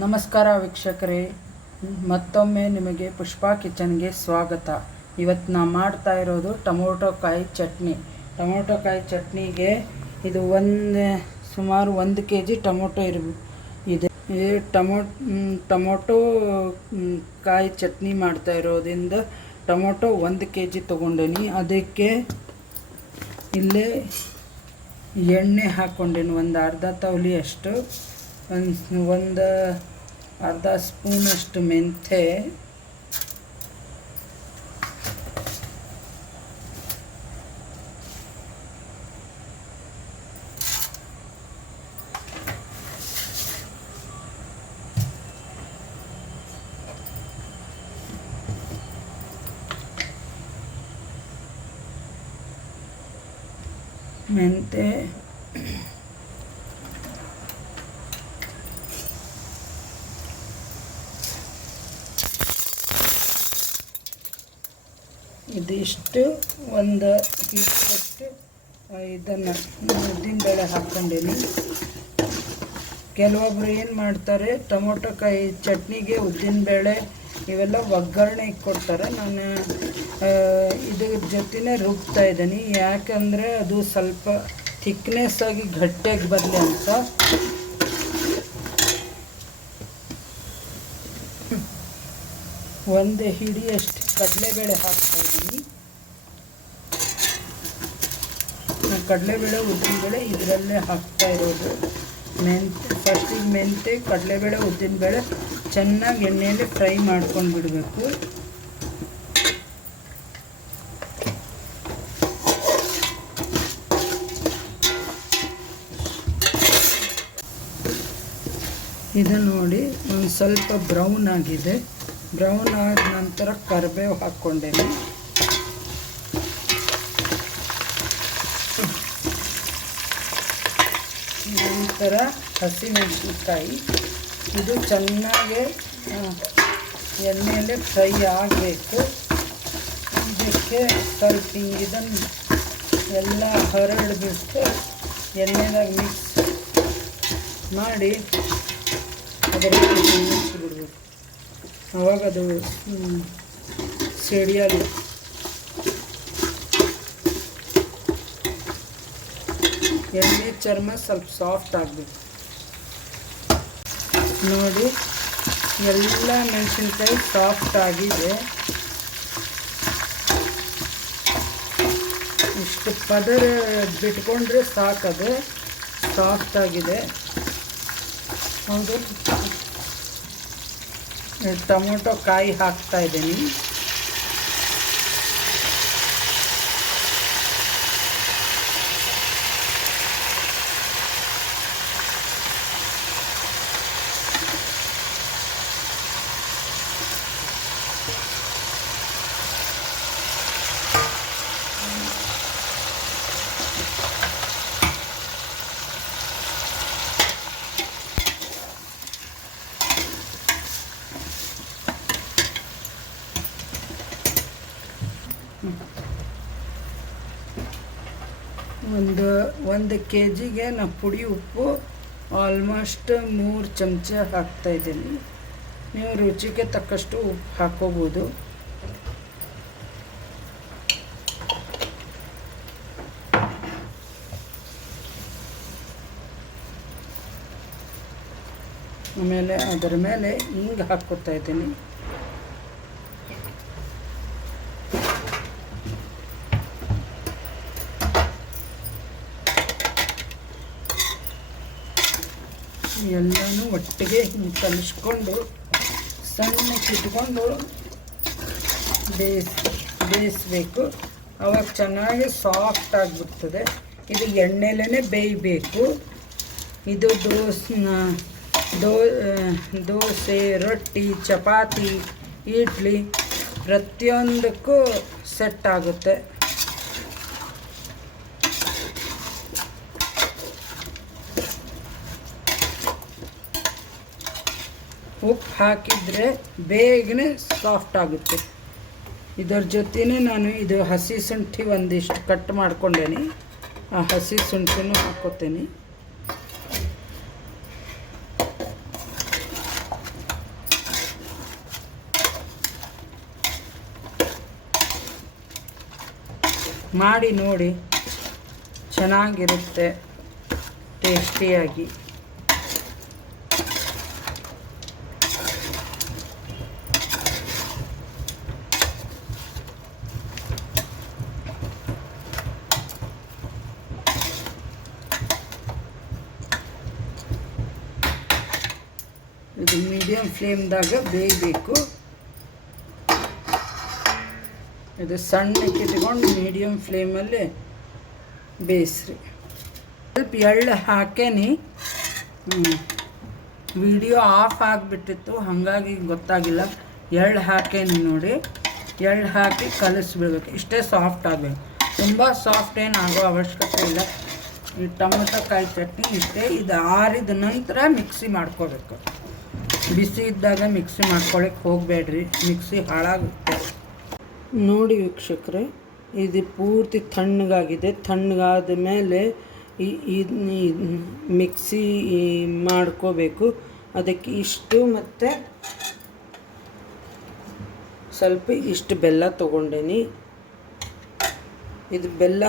ನಮಸ್ಕಾರ ವೀಕ್ಷಕರೇ, ಮತ್ತೊಮ್ಮೆ ನಿಮಗೆ ಪುಷ್ಪಾ ಕಿಚನ್ಗೆ ಸ್ವಾಗತ. ಇವತ್ತು ನಾನು ಮಾಡ್ತಾ ಇರೋದು ಟೊಮೊಟೊ ಕಾಯಿ ಚಟ್ನಿ. ಟೊಮೊಟೊ ಕಾಯಿ ಚಟ್ನಿಗೆ ಇದು ಸುಮಾರು 1 kg ಟೊಮೊಟೊ ಇದೆ. ಟೊಮೊಟೊ ಕಾಯಿ ಚಟ್ನಿ ಮಾಡ್ತಾ ಇರೋದ್ರಿಂದ ಟೊಮೊಟೊ 1 kg ತೊಗೊಂಡೇನಿ. ಅದಕ್ಕೆ ಇಲ್ಲೇ ಎಣ್ಣೆ ಹಾಕ್ಕೊಂಡೇನಿ, ಒಂದು ಅರ್ಧ ತವಲಿ ಅಷ್ಟು, ಒಂದು ಅರ್ಧ ಸ್ಪೂನಷ್ಟು ಮೆಂತ್ಯ, ಇದಿಷ್ಟು ಒಂದು ಇಷ್ಟಷ್ಟು ಇದನ್ನು ಉದ್ದಿನಬೇಳೆ ಹಾಕ್ಕೊಂಡೀನಿ. ಕೆಲವೊಬ್ಬರು ಏನು ಮಾಡ್ತಾರೆ, ಟೊಮೊಟೊ ಕಾಯಿ ಚಟ್ನಿಗೆ ಉದ್ದಿನಬೇಳೆ ಇವೆಲ್ಲ ಒಗ್ಗರಣೆ ಕೊಡ್ತಾರೆ. ನಾನು ಇದ್ರ ಜೊತೆನೇ ರುಬ್ತಾ ಇದ್ದೀನಿ, ಯಾಕಂದರೆ ಅದು ಸ್ವಲ್ಪ ಥಿಕ್ನೆಸ್ ಆಗಿ ಗಟ್ಟಿಯಾಗಿ ಬರಲಿ ಅಂತ. ಒಂದು ಹಿಡಿಯಷ್ಟು ಕಡಲೆಬೇಳೆ ಹಾಕ್ತಾ ಇದ್ದೀನಿ. ಕಡಲೆಬೇಳೆ ಉದ್ದಿನಬೇಳೆ ಇದರಲ್ಲೇ ಹಾಕ್ತಾ ಇರೋದು. ಫಸ್ಟಿಗೆ ಮೆಂತ್ಯ, ಕಡಲೆಬೇಳೆ, ಉದ್ದಿನಬೇಳೆ ಚೆನ್ನಾಗಿ ಎಣ್ಣೆಯಲ್ಲಿ ಫ್ರೈ ಮಾಡ್ಕೊಂಡು ಬಿಡಬೇಕು. ಇದು ನೋಡಿ ಒಂದು ಸ್ವಲ್ಪ ಬ್ರೌನ್ ಆಗಿದೆ. ಬ್ರೌನ್ ಆದ ನಂತರ ಕರಿಬೇವು ಹಾಕ್ಕೊಂಡೇನೆ. ನಂತರ ಹಸಿಮೆಣಸಿನಕಾಯಿ, ಇದು ಚೆನ್ನಾಗಿ ಎಣ್ಣೆಯಲ್ಲಿ ಫ್ರೈ ಆಗಬೇಕು. ಇದಕ್ಕೆ ಸ್ವಲ್ಪ ಇದನ್ನು ಎಲ್ಲ ಹರಡ್ಬಿಟ್ಟು ಎಣ್ಣೆದಾಗ ಮಿಕ್ಸ್ ಮಾಡಿ ಅದರಲ್ಲಿ ಬಿಡಬೇಕು. ಆವಾಗ ಅದು ಸಿಡಿಯಲ್ಲ. ಎಣ್ಣೆ ಚರ್ಮ ಸ್ವಲ್ಪ ಸಾಫ್ಟ್ ಆಗಬೇಕು. ನೋಡಿ, ಎಲ್ಲ ಮೆಣಸಿನ್ಕಾಯಿ ಸಾಫ್ಟ್ ಆಗಿದೆ. ಇಷ್ಟು ಪದರ ಬಿಟ್ಕೊಂಡ್ರೆ ಸಾಕದು, ಸಾಫ್ಟ್ ಆಗಿದೆ. ಹೌದು, ಟೊಮೊಟೊ ಕಾಯಿ ಹಾಕ್ತಾ ಇದ್ದೀನಿ. ಒಂದು kgಗೆ ನಾನು ಪುಡಿ ಉಪ್ಪು ಆಲ್ಮೋಸ್ಟ್ 3 ಚಮಚ ಹಾಕ್ತಾಯಿದ್ದೀನಿ. ನೀವು ರುಚಿಗೆ ತಕ್ಕಷ್ಟು ಉಪ್ಪು ಹಾಕ್ಕೋಬೋದು. ಆಮೇಲೆ ಅದರ ಮೇಲೆ ಹಿಂಗೆ ಹಾಕ್ಕೋತಾ ಇದ್ದೀನಿ. ಎಲ್ಲನೂ ಒಟ್ಟಿಗೆ ಹಿಂಗೆ ಕಲಿಸ್ಕೊಂಡು ಸಣ್ಣಕ್ಕೆ ಇಟ್ಕೊಂಡು ಬೇಯಿಸ್ಬೇಕು. ಅವಾಗ ಚೆನ್ನಾಗಿ ಸಾಫ್ಟ್ ಆಗಿಬಿಡ್ತದೆ. ಇದು ಎಣ್ಣೆಲೇ ಬೇಯಬೇಕು. ಇದು ದೋಸೆ, ರೊಟ್ಟಿ, ಚಪಾತಿ, ಇಡ್ಲಿ ಪ್ರತಿಯೊಂದಕ್ಕೂ ಸೆಟ್ ಆಗುತ್ತೆ. ಉಪ್ಪು ಹಾಕಿದರೆ ಬೇಗನೆ ಸಾಫ್ಟ್ ಆಗುತ್ತೆ. ಇದರ ಜೊತೆನೇ ನಾನು ಇದು ಹಸಿ ಶುಂಠಿ ಒಂದಿಷ್ಟು ಕಟ್ ಮಾಡ್ಕೊಂಡೇನಿ. ಆ ಹಸಿ ಶುಂಠಿನೂ ಹಾಕ್ಕೋತೀನಿ. ಮಾಡಿ ನೋಡಿ, ಚೆನ್ನಾಗಿರುತ್ತೆ, ಟೇಸ್ಟಿಯಾಗಿ. ಇದು ಮೀಡಿಯಮ್ ಫ್ಲೇಮ್ದಾಗ ಬೇಯಬೇಕು. ಇದು ಸಣ್ಣಕ್ಕೆ ಇಟ್ಕೊಂಡು ಮೀಡಿಯಮ್ ಫ್ಲೇಮಲ್ಲಿ ಬೇಯಿಸ್ರಿ. ಸ್ವಲ್ಪ ಎಳ್ಳು ಹಾಕೇನಿ, ವಿಡಿಯೋ ಆಫ್ ಆಗಿಬಿಟ್ಟಿತ್ತು, ಹಾಗಾಗಿ ಗೊತ್ತಾಗಿಲ್ಲ. ಎಳ್ಳು ಹಾಕೇನಿ ನೋಡಿ, ಎಳ್ಳು ಹಾಕಿ ಕಲಿಸ್ಬಿಡ್ಬೇಕು. ಇಷ್ಟೇ ಸಾಫ್ಟ್ ಆಗಬೇಕು, ತುಂಬ ಸಾಫ್ಟ್ ಏನು ಆಗೋ ಅವಶ್ಯಕತೆ ಇಲ್ಲ. ಈ ಟೊಮೊಟೊ ಕಾಯಿ ಚಟ್ನಿ ಇಷ್ಟೇ. ಇದು ಆರಿದ ನಂತರ ಮಿಕ್ಸಿ ಮಾಡ್ಕೋಬೇಕು. ಬಿಸಿ ಇದ್ದಾಗ ಮಿಕ್ಸಿ ಮಾಡ್ಕೊಳಕ್ಕೆ ಹೋಗಬೇಡ್ರಿ, ಮಿಕ್ಸಿ ಹಾಳಾಗುತ್ತೆ. ನೋಡಿ ವೀಕ್ಷಕರೇ, ಇದು ಪೂರ್ತಿ ತಣ್ಣಗಾಗಿದೆ. ತಣ್ಣಗಾದ ಮೇಲೆ ಈ ಮಿಕ್ಸಿ ಮಾಡ್ಕೋಬೇಕು. ಅದಕ್ಕೆ ಇಷ್ಟು ಮತ್ತು ಸ್ವಲ್ಪ ಇಷ್ಟು ಬೆಲ್ಲ ತೊಗೊಂಡೇನಿ. ಇದು ಬೆಲ್ಲ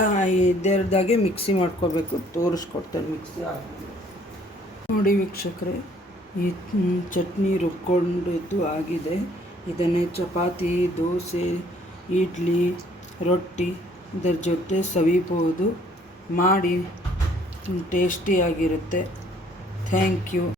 ಇದರದಾಗೆ ಮಿಕ್ಸಿ ಮಾಡ್ಕೋಬೇಕು. ತೋರಿಸ್ಕೊಡ್ತೇನೆ ಮಿಕ್ಸಿ ನೋಡಿ ವೀಕ್ಷಕರೇ, ಈ ಚಟ್ನಿ ರುಬ್ಕೊಂಡಿದ್ದು ಆಗಿದೆ. ಇದನ್ನೇ ಚಪಾತಿ, ದೋಸೆ, ಇಡ್ಲಿ, ರೊಟ್ಟಿ ಇದರ ಜೊತೆ ಸವಿಬೋದು. ಮಾಡಿ ಟೇಸ್ಟಿಯಾಗಿರುತ್ತೆ. Thank you.